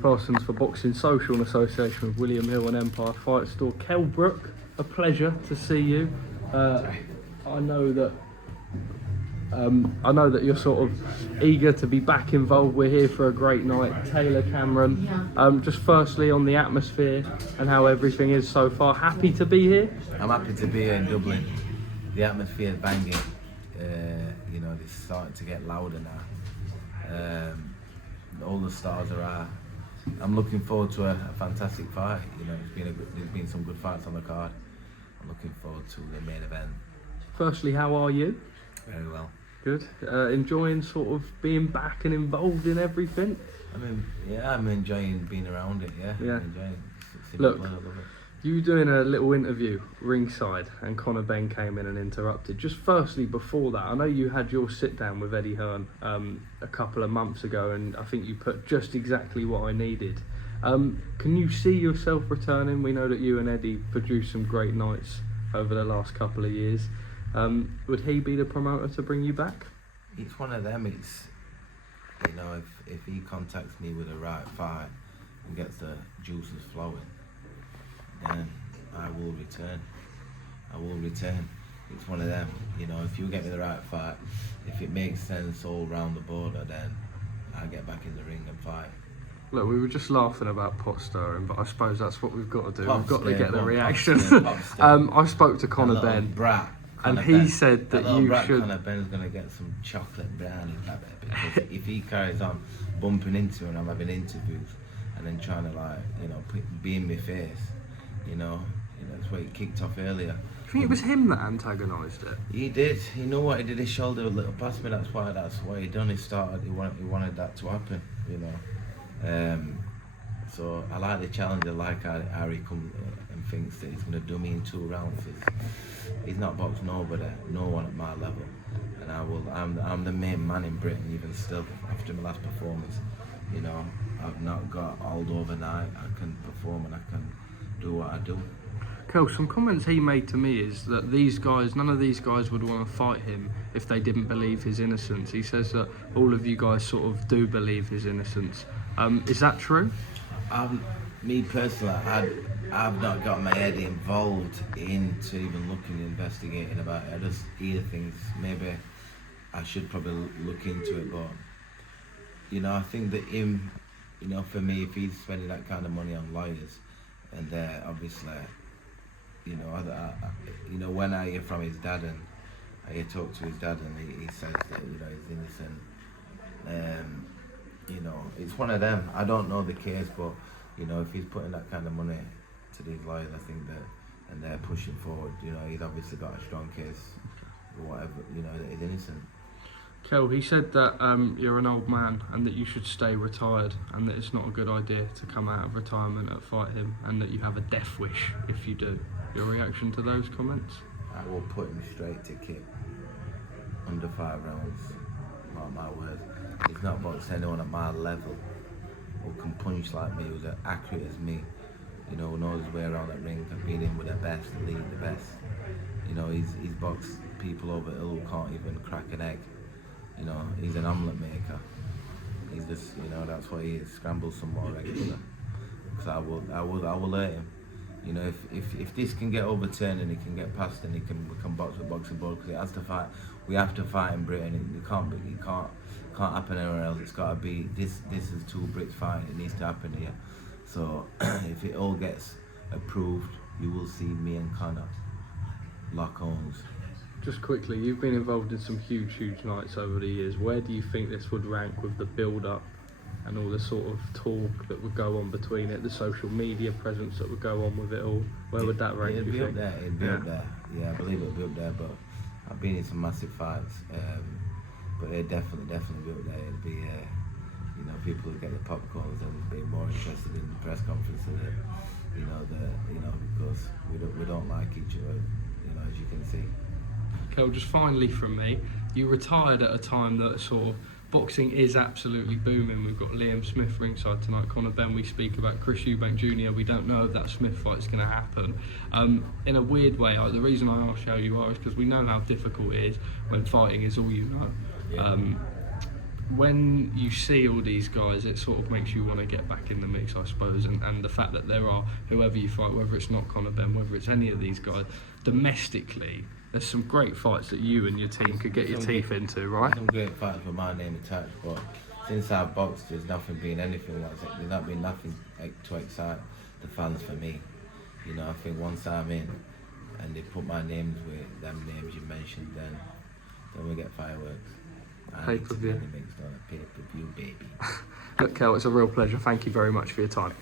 Parsons for Boxing Social in association with William Hill and Empire Fight Store. Kell Brook, a pleasure to see you. I know that you're sort of eager to be back involved. We're here for a great night. Taylor, Cameron, just firstly on the atmosphere and how everything is so far. Happy to be here? I'm happy to be here in Dublin. The atmosphere is banging. You know, it's starting to get louder now. All the stars are out. I'm looking forward to a fantastic fight. You know, there's been some good fights on the card. I'm looking forward to the main event. Firstly, how are you? Very well. Good. Enjoying sort of being back and involved in everything? I mean, yeah, I'm enjoying being around it. Yeah. I'm enjoying it. Look, you were doing a little interview ringside and Conor Benn came in and interrupted. Just firstly, before that, I know you had your sit down with Eddie Hearn a couple of months ago, and I think you put just exactly what I needed. Can you see yourself returning? We know that you and Eddie produced some great nights over the last couple of years. Would he be the promoter to bring you back? It's one of them. It's, you know, if he contacts me with the right fight and gets the juices flowing, then I will return. It's one of them, you know, if you get me the right fight, if it makes sense all round the border, then I'll get back in the ring and fight. Look, we were just laughing about pot stirring, but I suppose that's what we've got to do. We've got to get the reaction. Pot stirring. I spoke to Conor Benn, and he said that you should... Conor Benn's going to get some chocolate brownie, because if he carries on bumping into me and I'm having interviews and then trying to, like, you know, be in my face, you know, that's why he kicked off earlier. I think it was him that antagonised it. He did. You know what? He did his shoulder a little past me. That's why he done. He wanted that to happen. You know. So I like the challenge. I like how Harry comes and thinks that he's going to do me in 2 rounds. He's not boxed nobody, no one at my level, and I'm the main man in Britain even still after my last performance. You know, I've not got old overnight. I can perform and I can do what I do. Kell, some comments he made to me is that none of these guys would want to fight him if they didn't believe his innocence. He says that all of you guys sort of do believe his innocence. Is that true? Me personally, I've not got my head involved into even looking and investigating about it. I just hear things. Maybe I should probably look into it, but you know, I think that him, you know, for me, if he's spending that kind of money on lawyers, and obviously, you know, when I hear from his dad and I hear talk to his dad and he says that, you know, he's innocent. You know, it's one of them. I don't know the case, but you know, if he's putting that kind of money to these lawyers, I think that, and they're pushing forward, you know, he's obviously got a strong case or whatever, you know, that he's innocent. Kell, he said that you're an old man and that you should stay retired and that it's not a good idea to come out of retirement and fight him, and that you have a death wish if you do. Your reaction to those comments? I will put him straight to kick under 5 rounds, mark my words. He's not boxed anyone at my level who can punch like me, who's as accurate as me, you know, who knows his way around that ring. I've been in with the best, the lead, the best. You know, he's boxed people over hill who can't even crack an egg. You know, he's an omelette maker. He's just, you know, that's why he scrambles some more regular. Because I will hurt him. You know, if this can get overturned and he can get past and we can box with boxing ball, because it has to fight. We have to fight in Britain. It can't happen anywhere else. It's got to be this is 2 Brits fighting. It needs to happen here. So if it all gets approved, you will see me and Conor lock horns. Just quickly, you've been involved in some huge nights over the years. Where do you think this would rank with the build-up and all the sort of talk that would go on between it, the social media presence that would go on with it all? Where would that rank? It'd be up there. It'd be up there. Yeah, I believe it'll be up there. But I've been in some massive fights. But it'd definitely be up there. It'd be, you know, people would get the popcorns and be more interested in the press conference and because we don't like each other, you know, as you can see. Kell, just finally from me, you retired at a time that sort of boxing is absolutely booming. We've got Liam Smith ringside tonight, Conor Benn. We speak about Chris Eubank Jr. We don't know if that Smith fight's going to happen. In a weird way, the reason I ask how you are is because we know how difficult it is when fighting is all you know. Yeah. When you see all these guys, it sort of makes you want to get back in the mix, I suppose, and the fact that there are, whoever you fight, whether it's not Conor Benn, whether it's any of these guys, domestically, there's some great fights that you and your team could get your teeth into, right? Some great fights with my name attached, but since I've boxed, there's nothing been anything like that. There's not been nothing to excite the fans for me. You know, I think once I'm in and they put my names with them names you mentioned, then we get fireworks. Pay-per-view. Pay-per-view, baby. Look, Kell, it's a real pleasure. Thank you very much for your time.